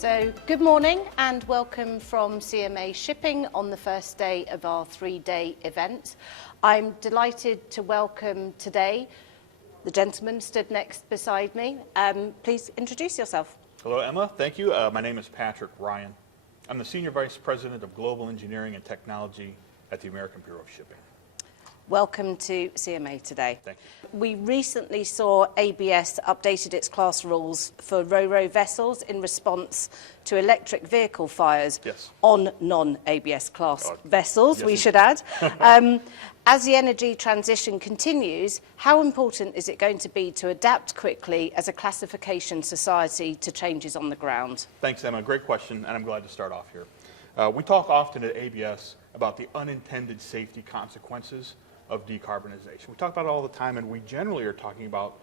So good morning and welcome from CMA Shipping on the first day of our 3-day event. I'm delighted to welcome today the gentleman stood next beside me. Please introduce yourself. Hello, Emma. Thank you. My name is Patrick Ryan. I'm the Senior Vice President of Global Engineering and Technology at the American Bureau of Shipping. Welcome to CMA today. Thank you. We recently saw ABS updated its class rules for ro-ro vessels in response to electric vehicle fires on non-ABS class vessels, we should add. As the energy transition continues, how important is it going to be to adapt quickly as a classification society to changes on the ground? Thanks, Emma. Great question, and I'm glad to start off here. We talk often at ABS about the unintended safety consequences of decarbonization. We talk about it all the time, and we generally are talking about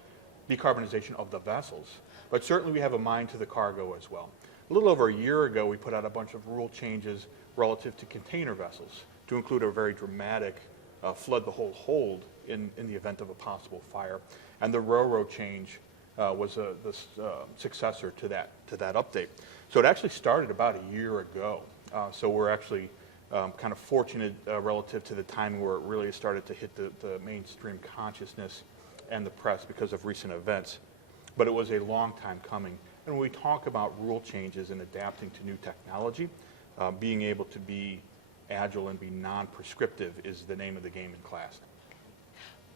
decarbonization of the vessels, but certainly we have a mind to the cargo as well. A little over a year ago, we put out a bunch of rule changes relative to container vessels to include a very dramatic flood the whole hold in the event of a possible fire. And the ro-ro change was the successor to that update. So it actually started about a year ago. So we're actually kind of fortunate relative to the time where it really started to hit the mainstream consciousness and the press because of recent events. But it was a long time coming. And when we talk about rule changes and adapting to new technology, being able to be agile and be non-prescriptive is the name of the game in class.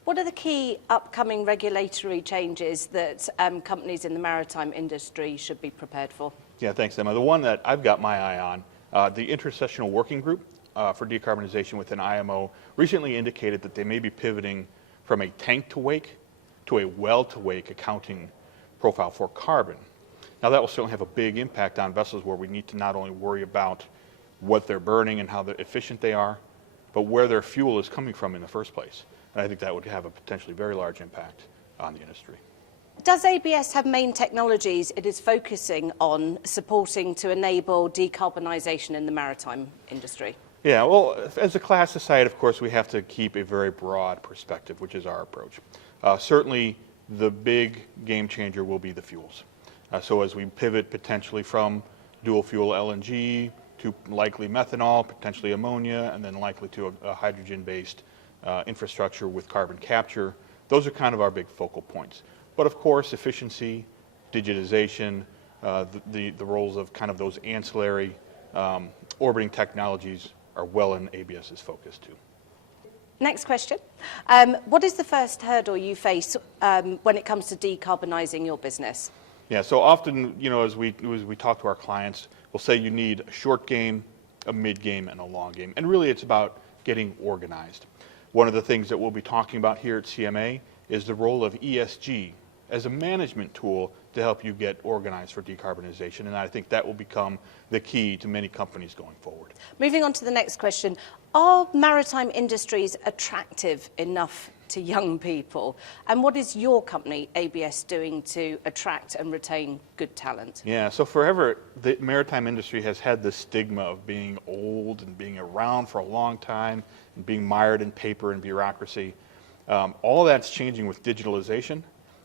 What are the key upcoming regulatory changes that companies in the maritime industry should be prepared for? Yeah, thanks, Emma. The one that I've got my eye on, the Intersessional Working Group for Decarbonization within IMO recently indicated that they may be pivoting from a tank-to-wake to a well-to-wake accounting profile for carbon. Now, that will certainly have a big impact on vessels where we need to not only worry about what they're burning and how efficient they are, but where their fuel is coming from in the first place. And I think that would have a potentially very large impact on the industry. Does ABS have main technologies it is focusing on supporting to enable decarbonisation in the maritime industry? Yeah, well, as a class society, of course, we have to keep a very broad perspective, which is our approach. Certainly, the big game changer will be the fuels. So as we pivot potentially from dual fuel LNG to likely methanol, potentially ammonia, and then likely to a hydrogen-based infrastructure with carbon capture, those are kind of our big focal points. But of course, efficiency, digitization, the roles of kind of those ancillary orbiting technologies are well in ABS's focus too. Next question. What is the first hurdle you face when it comes to decarbonising your business? Yeah, so often, as we talk to our clients, we'll say you need a short game, a mid game, and a long game. And really it's about getting organized. One of the things that we'll be talking about here at CMA is the role of ESG as a management tool to help you get organized for decarbonization. And I think that will become the key to many companies going forward. Moving on to the next question. Are maritime industries attractive enough to young people? And what is your company, ABS, doing to attract and retain good talent? Yeah, so forever, the maritime industry has had the stigma of being old and being around for a long time and being mired in paper and bureaucracy. All that's changing with digitalization,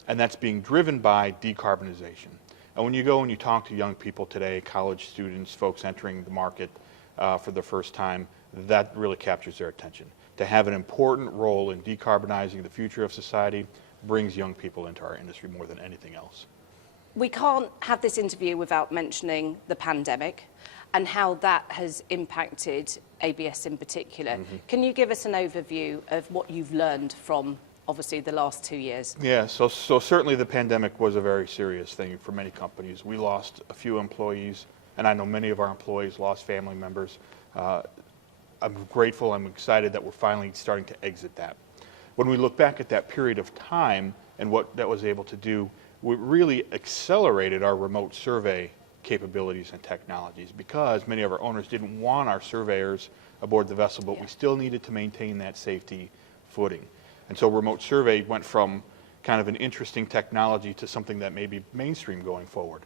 and that's being driven by decarbonization. And when you go and you talk to young people today, college students, folks entering the market for the first time, that really captures their attention. To have an important role in decarbonizing the future of society brings young people into our industry more than anything else. We can't have this interview without mentioning the pandemic and how that has impacted ABS in particular. Mm-hmm. Can you give us an overview of what you've learned from obviously the last 2 years? Yeah, so certainly the pandemic was a very serious thing for many companies. We lost a few employees, and I know many of our employees lost family members. I'm grateful, I'm excited that we're finally starting to exit that. When we look back at that period of time and what that was able to do, we really accelerated our remote survey capabilities and technologies because many of our owners didn't want our surveyors aboard the vessel, but we still needed to maintain that safety footing. And so remote survey went from kind of an interesting technology to something that may be mainstream going forward.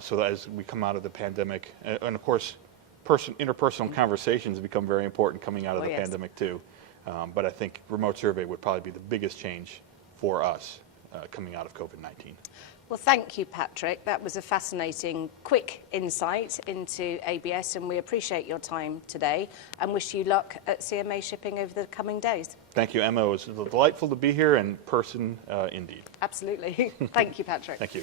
So that as we come out of the pandemic, and of course, interpersonal conversations become very important coming out of the pandemic too. But I think remote survey would probably be the biggest change for us coming out of COVID-19. Well, thank you, Patrick. That was a fascinating, quick insight into ABS, and we appreciate your time today and wish you luck at CMA Shipping over the coming days. Thank you, Emma. It was delightful to be here in person, indeed. Absolutely. Thank you, Patrick. Thank you.